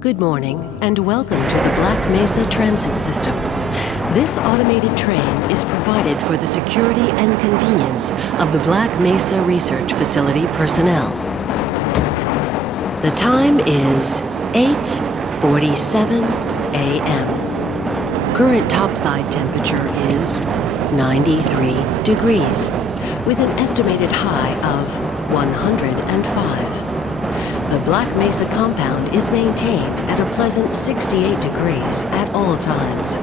Good morning and welcome to the Black Mesa Transit System. This automated train is provided for the security and convenience of the Black Mesa Research Facility personnel. The time is 8:47 a.m. Current topside temperature is 93 degrees, with an estimated high of 105. The Black Mesa compound is maintained at a pleasant 68 degrees at all times.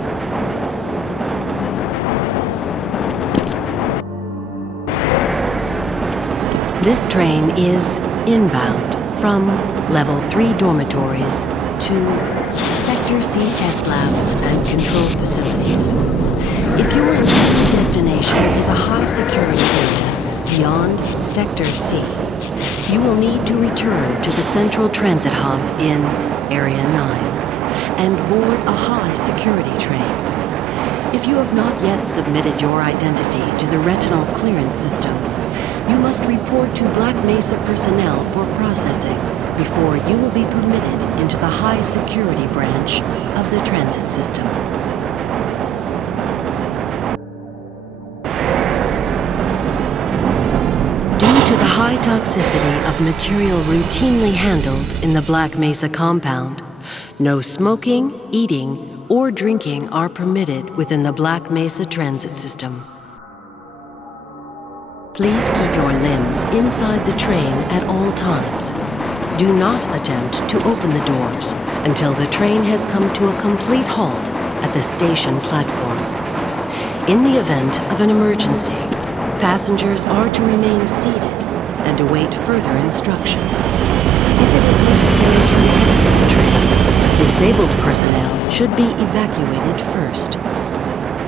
This train is inbound from Level 3 dormitories to Sector C test labs and control facilities. If your intended destination is a high security area beyond Sector C, you will need to return to the Central Transit Hub in Area 9 and board a high security train. If you have not yet submitted your identity to the retinal clearance system, you must report to Black Mesa personnel for processing before you will be permitted into the high security branch of the transit system. Due to the high toxicity of material routinely handled in the Black Mesa compound, no smoking, eating, or drinking are permitted within the Black Mesa transit system. Please keep your limbs inside the train at all times. Do not attempt to open the doors until the train has come to a complete halt at the station platform. In the event of an emergency, passengers are to remain seated and await further instruction. If it is necessary to exit the train, disabled personnel should be evacuated first.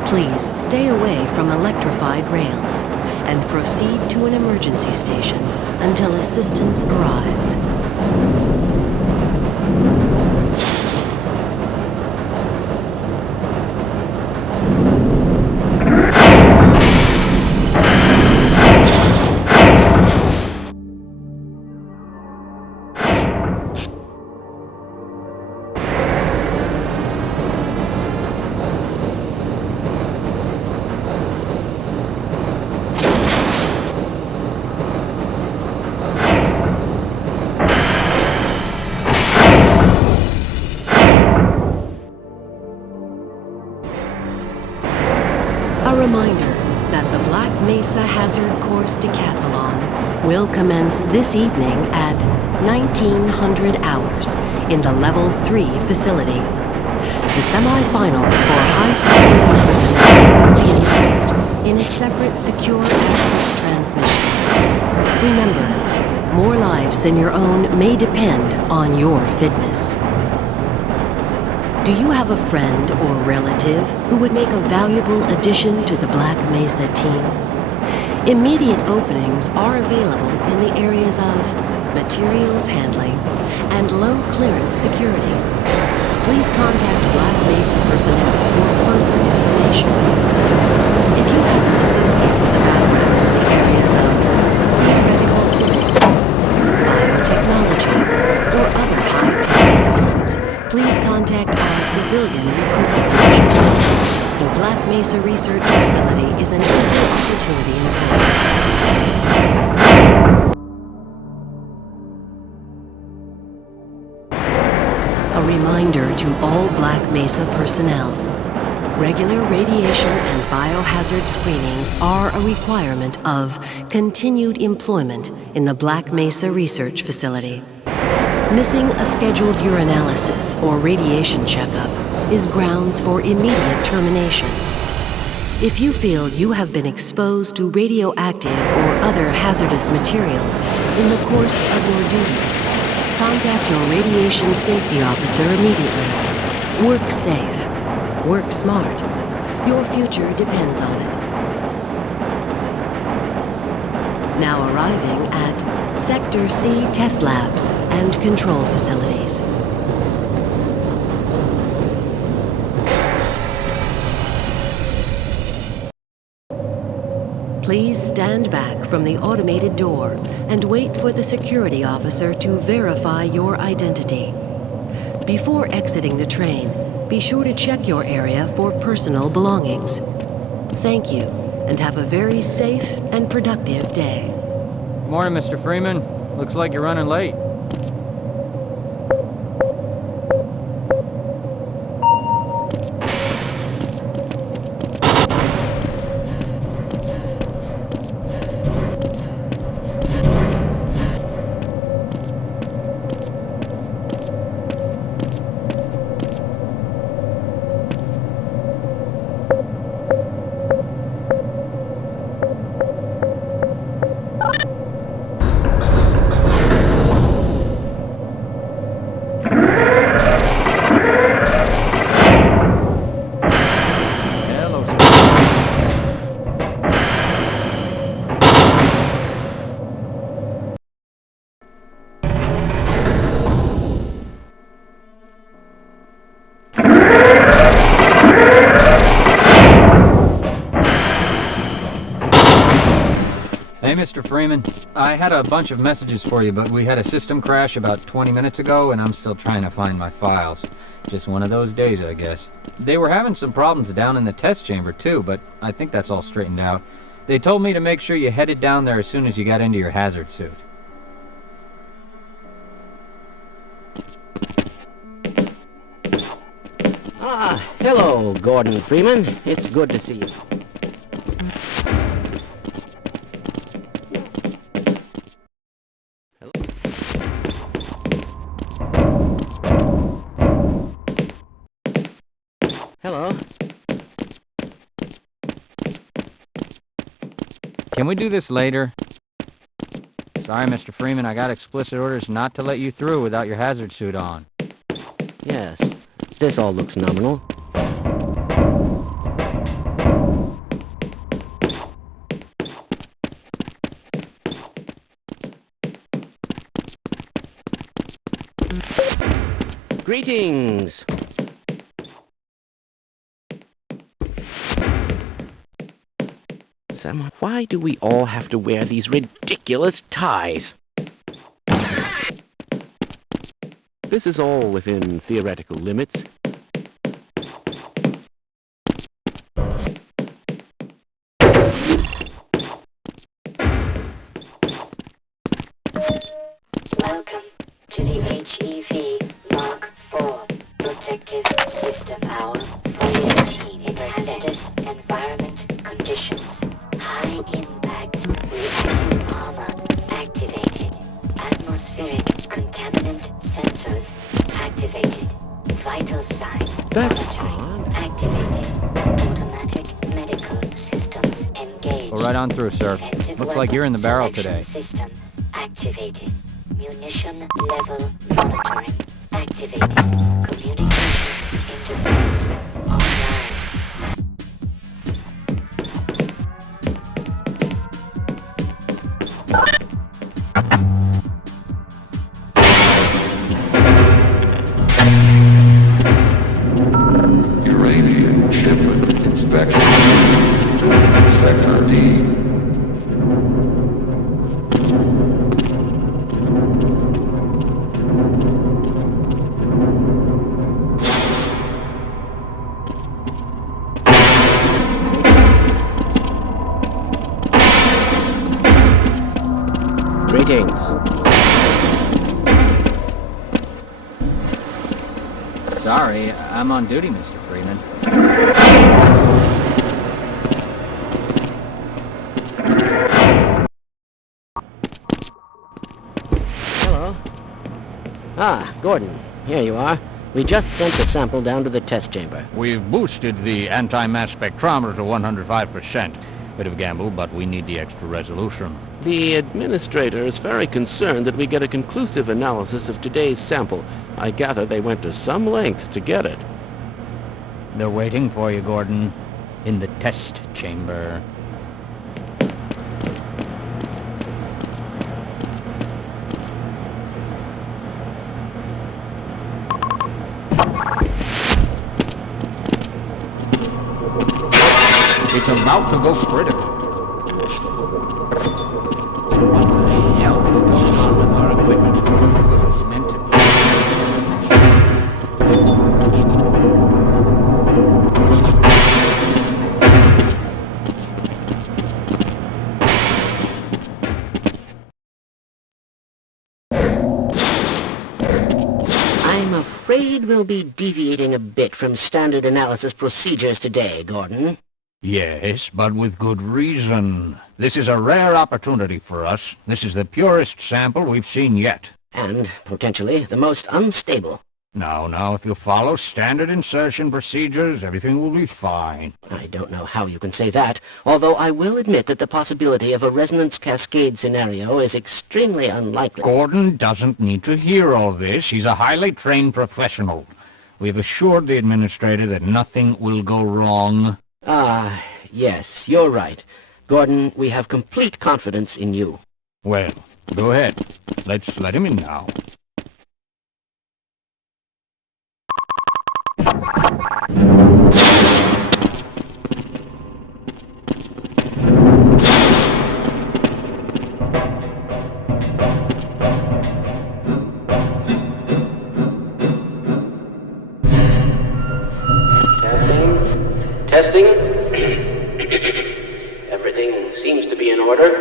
Please stay away from electrified rails and proceed to an emergency station until assistance arrives. A reminder that the Black Mesa Hazard Course Decathlon will commence this evening at 1900 hours in the Level 3 facility. The semifinals for high security personnel will be announced in a separate secure access transmission. Remember, more lives than your own may depend on your fitness. Do you have a friend or relative who would make a valuable addition to the Black Mesa team? Immediate openings are available in the areas of materials handling and low clearance security. Please contact Black Mesa personnel for further information. If you have an associate with a background in the areas of theoretical physics, biotechnology, or other high-tech disciplines, please contact our civilian recruitment division. The Black Mesa Research Facility is an equal opportunity employer. A reminder to all Black Mesa personnel. Regular radiation and biohazard screenings are a requirement of continued employment in the Black Mesa Research Facility. Missing a scheduled urinalysis or radiation checkup is grounds for immediate termination. If you feel you have been exposed to radioactive or other hazardous materials in the course of your duties, contact your radiation safety officer immediately. Work safe. Work smart. Your future depends on it. Now arriving at Sector C test labs and control facilities. Please stand back from the automated door and wait for the security officer to verify your identity. Before exiting the train, be sure to check your area for personal belongings. Thank you, and have a very safe and productive day. Morning, Mr. Freeman. Looks like you're running late. Hey, Mr. Freeman. I had a bunch of messages for you, but we had a system crash about 20 minutes ago, and I'm still trying to find my files. Just one of those days, I guess. They were having some problems down in the test chamber, too, but I think that's all straightened out. They told me to make sure you headed down there as soon as you got into your hazard suit. Ah, hello, Gordon Freeman. It's good to see you. Hello. Can we do this later? Sorry, Mr. Freeman, I got explicit orders not to let you through without your hazard suit on. Yes, this all looks nominal. Greetings! Sam, why do we all have to wear these ridiculous ties? This is all within theoretical limits. Welcome to the HEV Mark IV Protective System Hour for 18 in hazardous environment conditions. High impact reactive armor activated. Atmospheric contaminant sensors activated. Vital sign That's monitoring odd. activated. Automatic medical systems engaged. Go right on through, sir. Defensive Looks like you're in the barrel weapon today. System activated. Munition level monitoring activated. Communications interface online. Uranium shipment inspection. Sector D. Greetings. Sorry, I'm on duty, Mr. Freeman. Hello. Ah, Gordon. Here you are. We just sent the sample down to the test chamber. We've boosted the anti-mass spectrometer to 105%. Bit of a gamble, but we need the extra resolution. The administrator is very concerned that we get a conclusive analysis of today's sample. I gather they went to some lengths to get it. They're waiting for you, Gordon, in the test chamber. It's about to go critical. What the hell is going on with our equipment? It was meant to be. afraid we'll be deviating a bit from standard analysis procedures today, Gordon. Yes, but with good reason. This is a rare opportunity for us. This is the purest sample we've seen yet. And, potentially, the most unstable. Now, if you follow standard insertion procedures, everything will be fine. I don't know how you can say that, although I will admit that the possibility of a resonance cascade scenario is extremely unlikely. Gordon doesn't need to hear all this. He's a highly trained professional. We've assured the administrator that nothing will go wrong. Ah, yes, you're right. Gordon, we have complete confidence in you. Well, go ahead. Let's let him in now. Testing. Everything seems to be in order.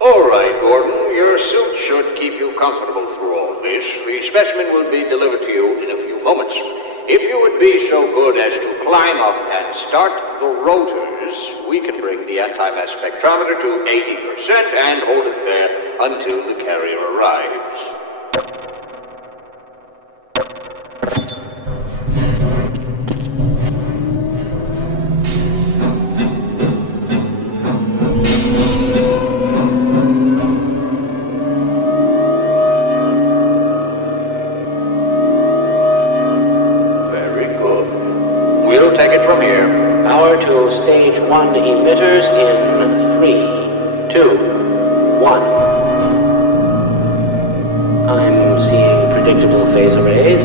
All right, Gordon. Your suit should keep you comfortable through all this. The specimen will be delivered to you in a few moments. If you would be so good as to climb up and start the rotors, we can bring the anti-mass spectrometer to 80% and hold it there until the carrier arrives. We'll take it from here. Power to stage 1 emitters in 3, 2, 1. I'm seeing predictable phase arrays.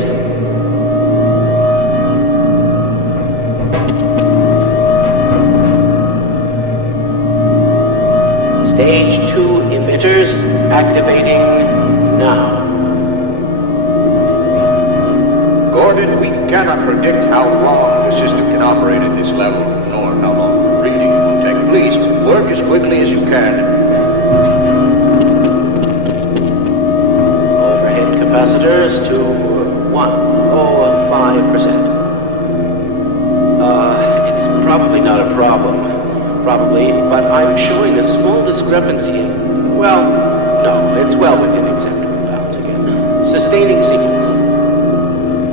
Stage 2 emitters activating now. Gordon, we cannot predict how long the system can operate at this level, nor how long the reading will take. Please, work as quickly as you can. Overhead capacitors to 105%. It's probably not a problem. Probably, but I'm showing a small discrepancy in... Well, no, it's well within acceptable bounds again. Sustaining sequence.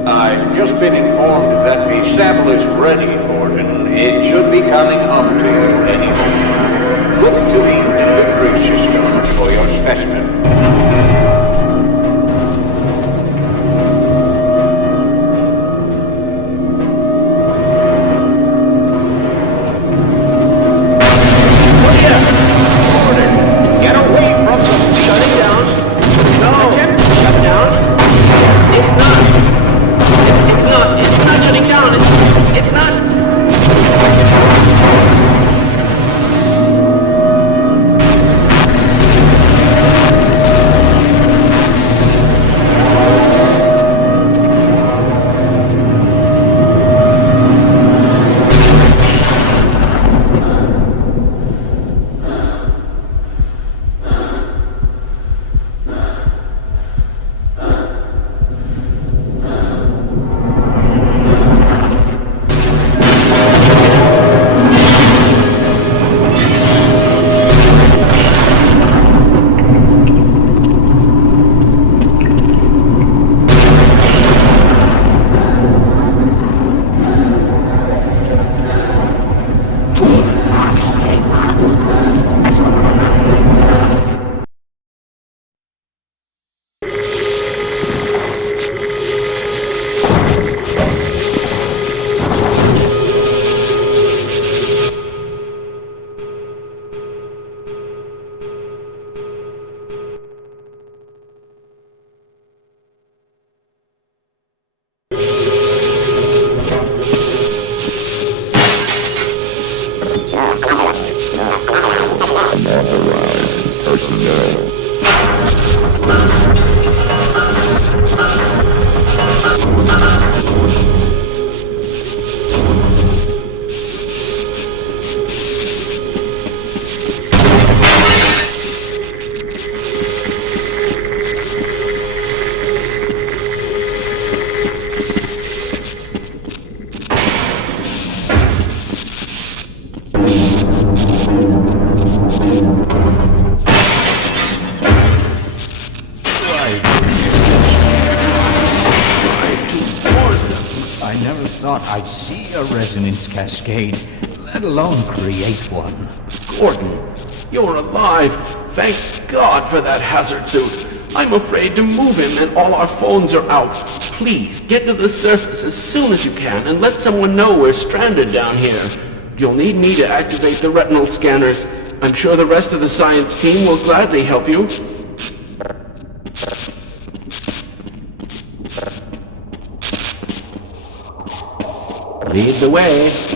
I've just been informed that the sample is ready, Gordon. It should be coming up to you any moment. Look to the delivery system for your specimen. I see a resonance cascade, let alone create one. Gordon, you're alive. Thank God for that hazard suit. I'm afraid to move him and all our phones are out. Please, get to the surface as soon as you can and let someone know we're stranded down here. You'll need me to activate the retinal scanners. I'm sure the rest of the science team will gladly help you. Lead the way.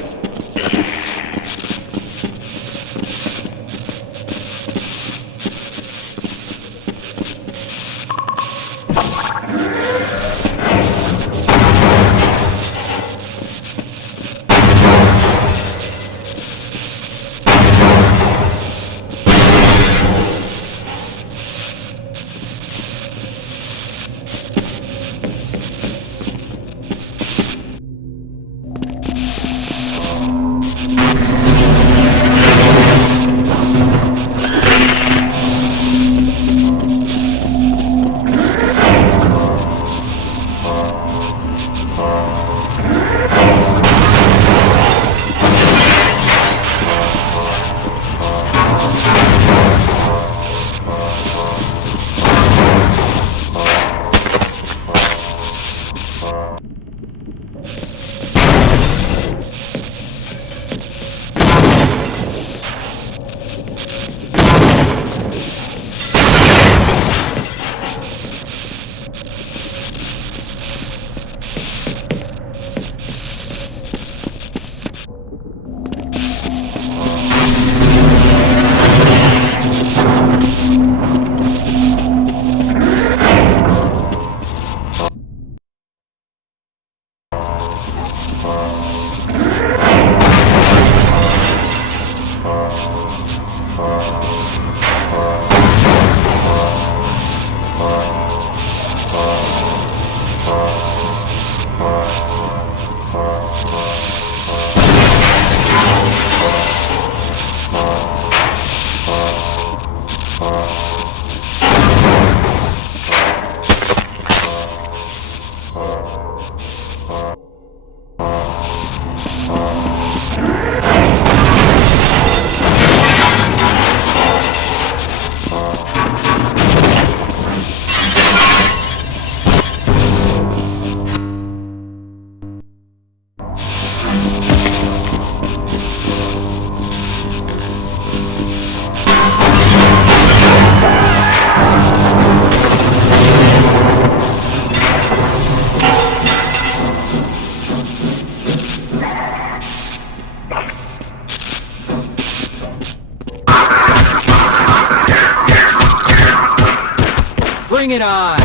Bring it on!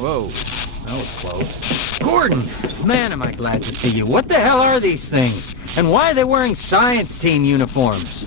Whoa, that was close. Gordon! Man, am I glad to see you. What the hell are these things? And why are they wearing science team uniforms?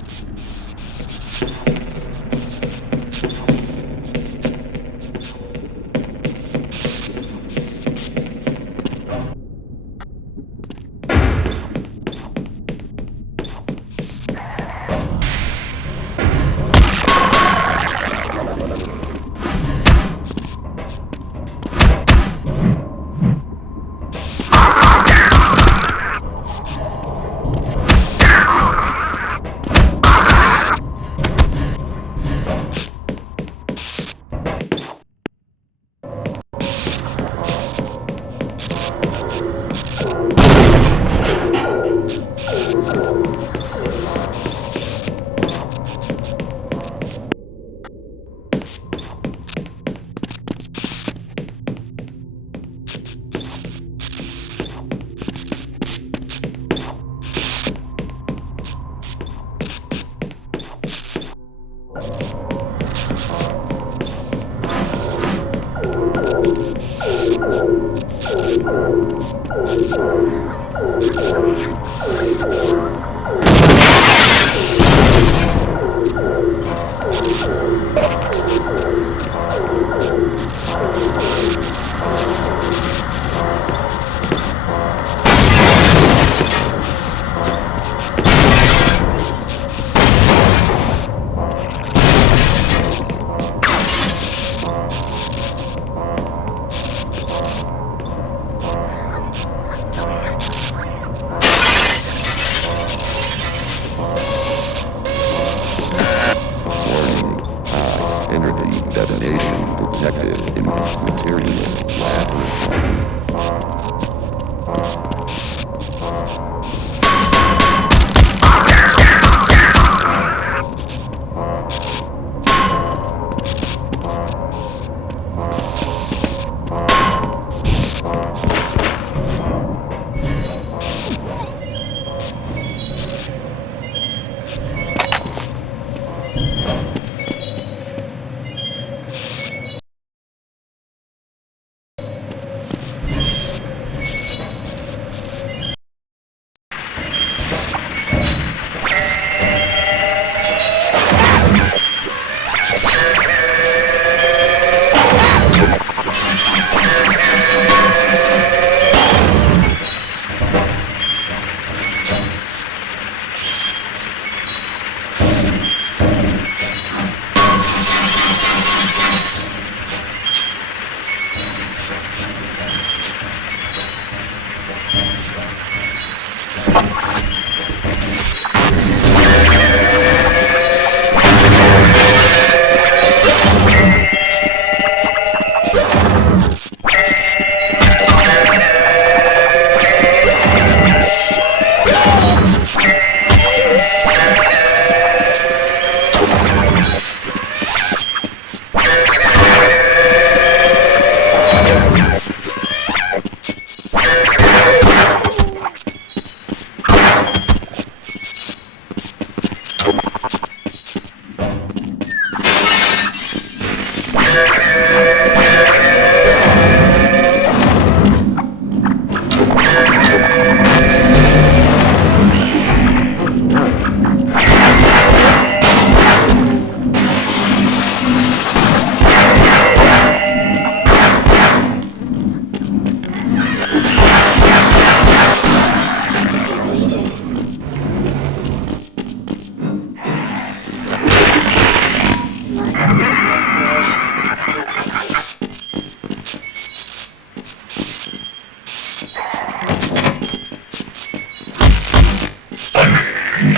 Vital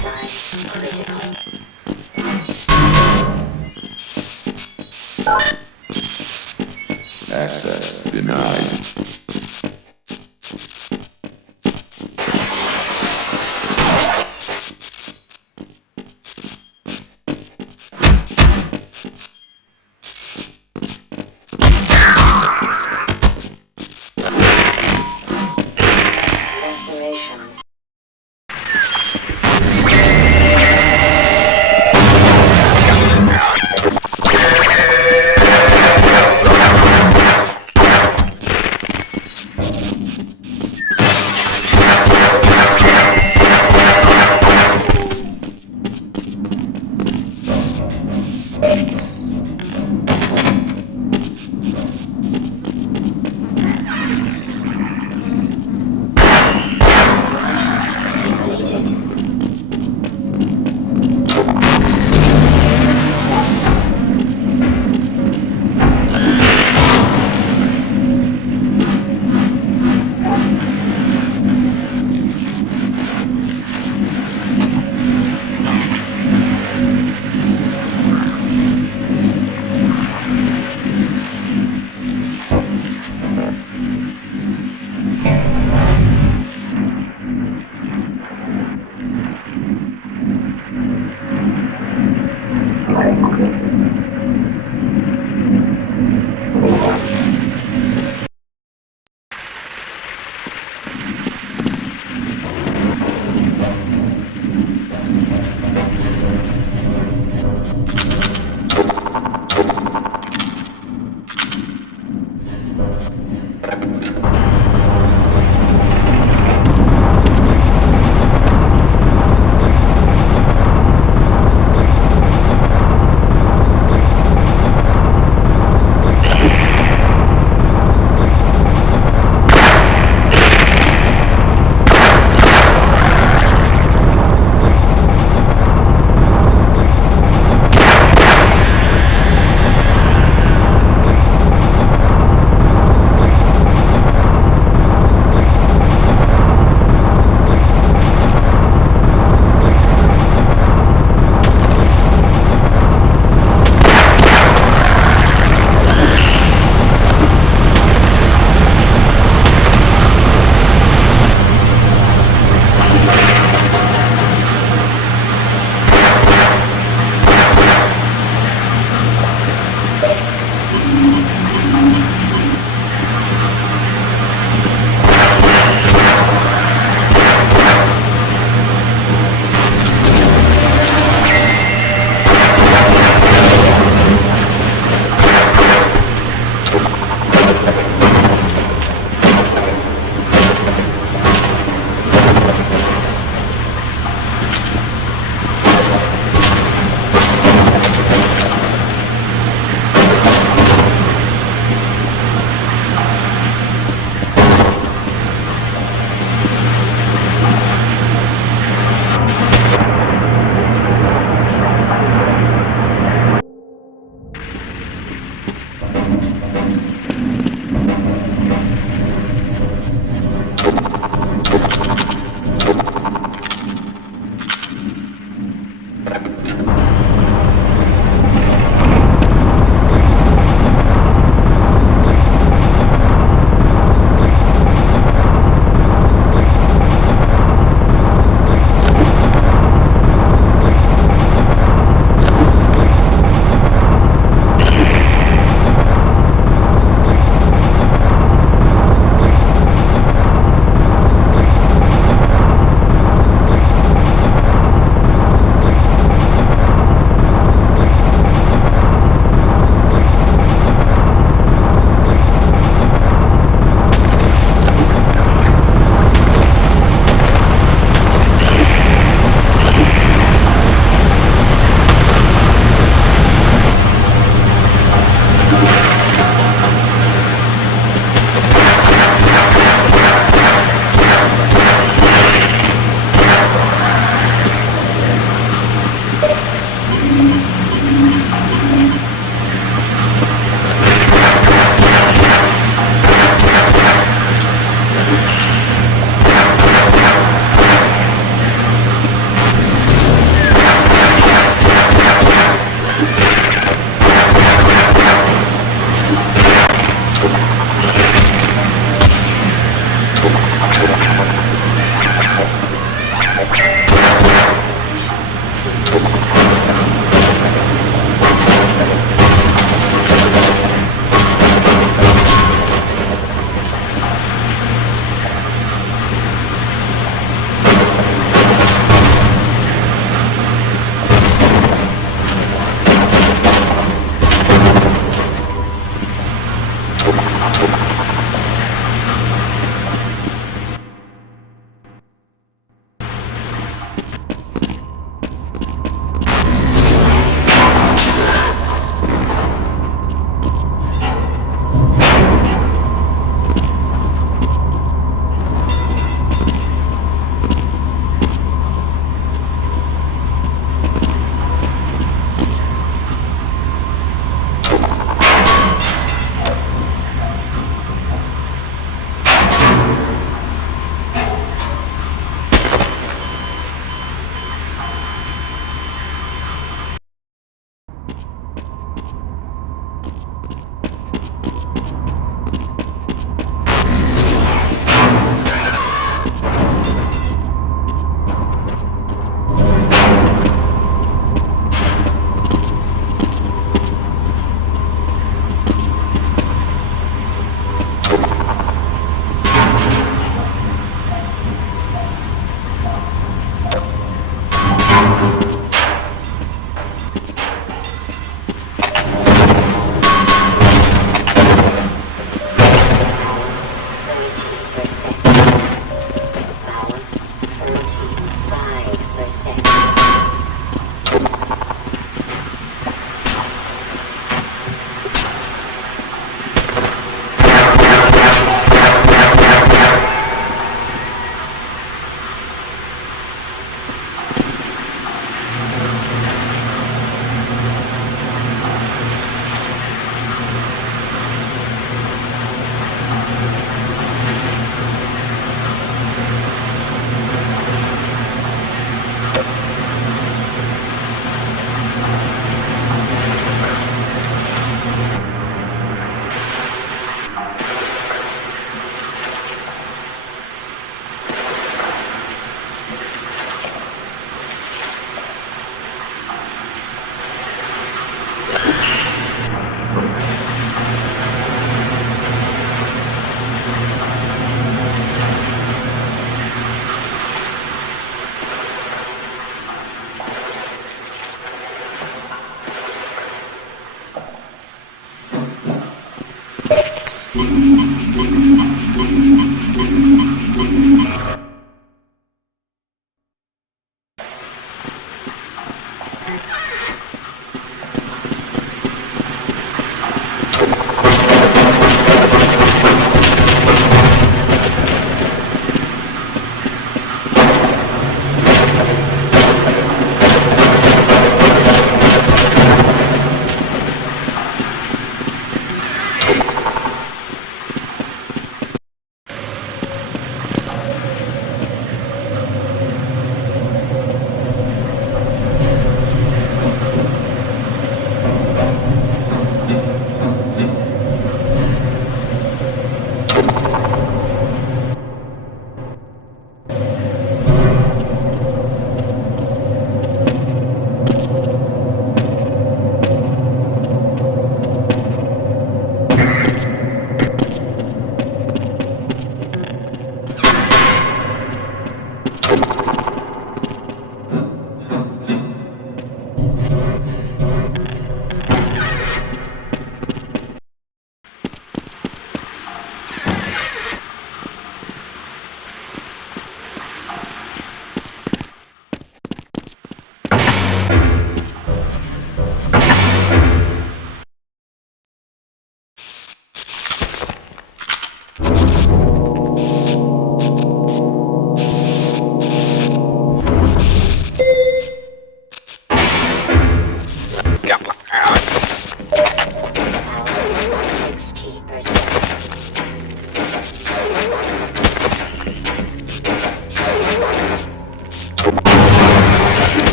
sign critical. Access denied. Lacerations.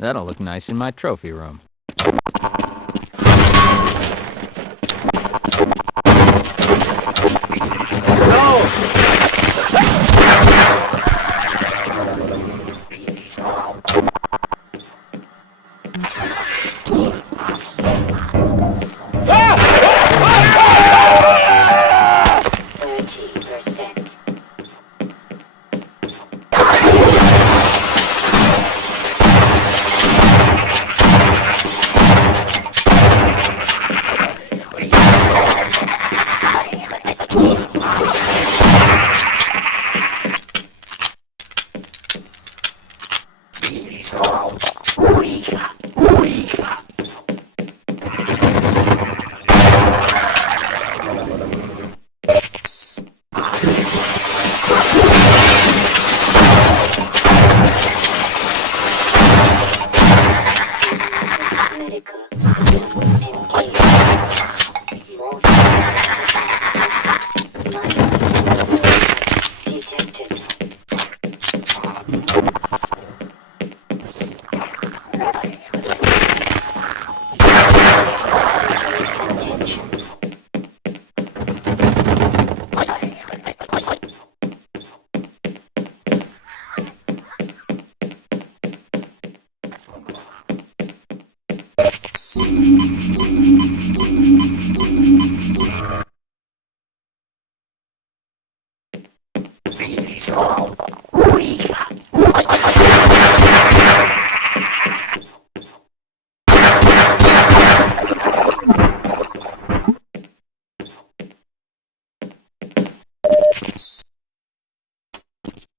That'll look nice in my trophy room.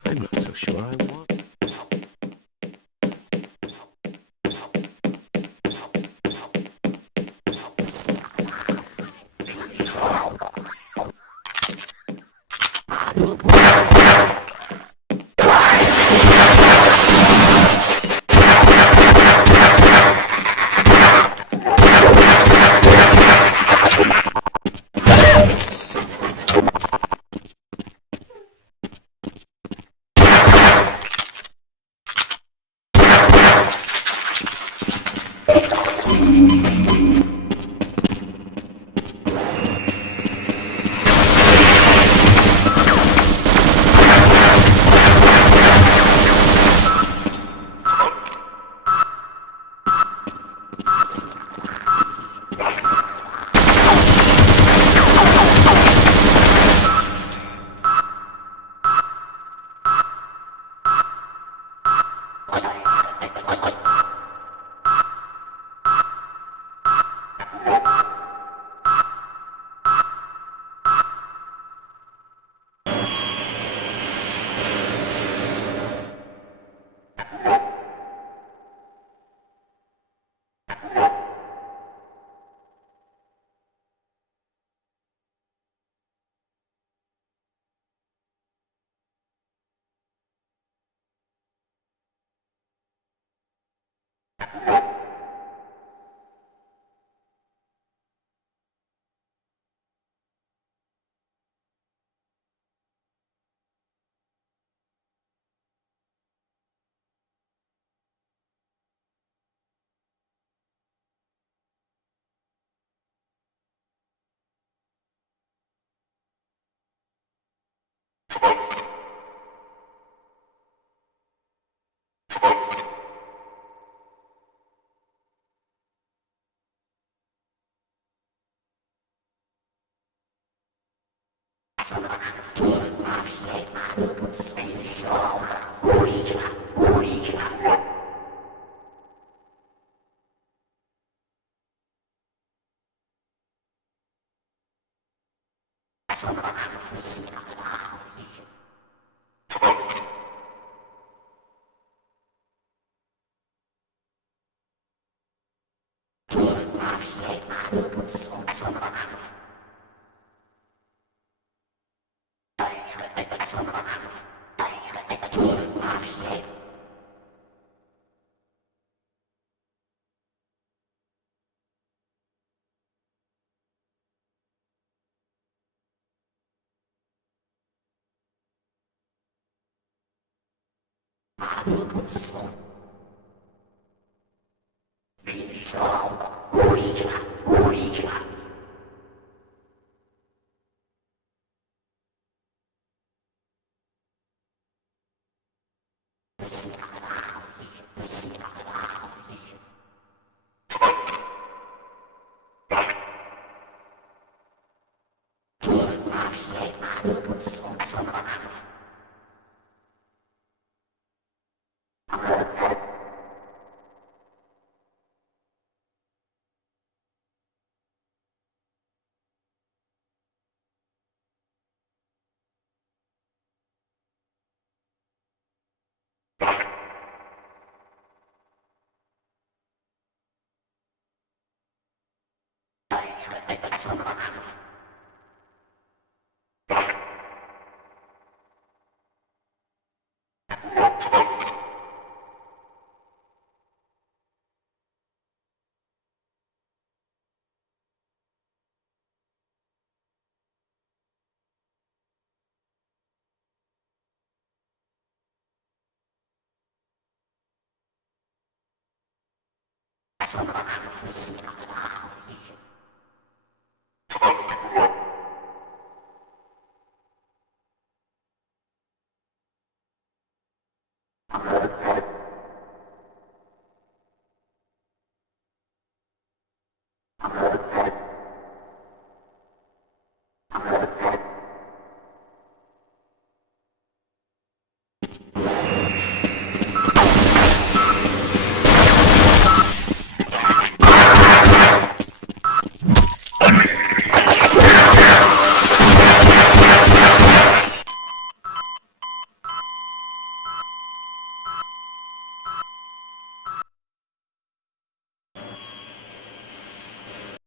I'm not so sure I want.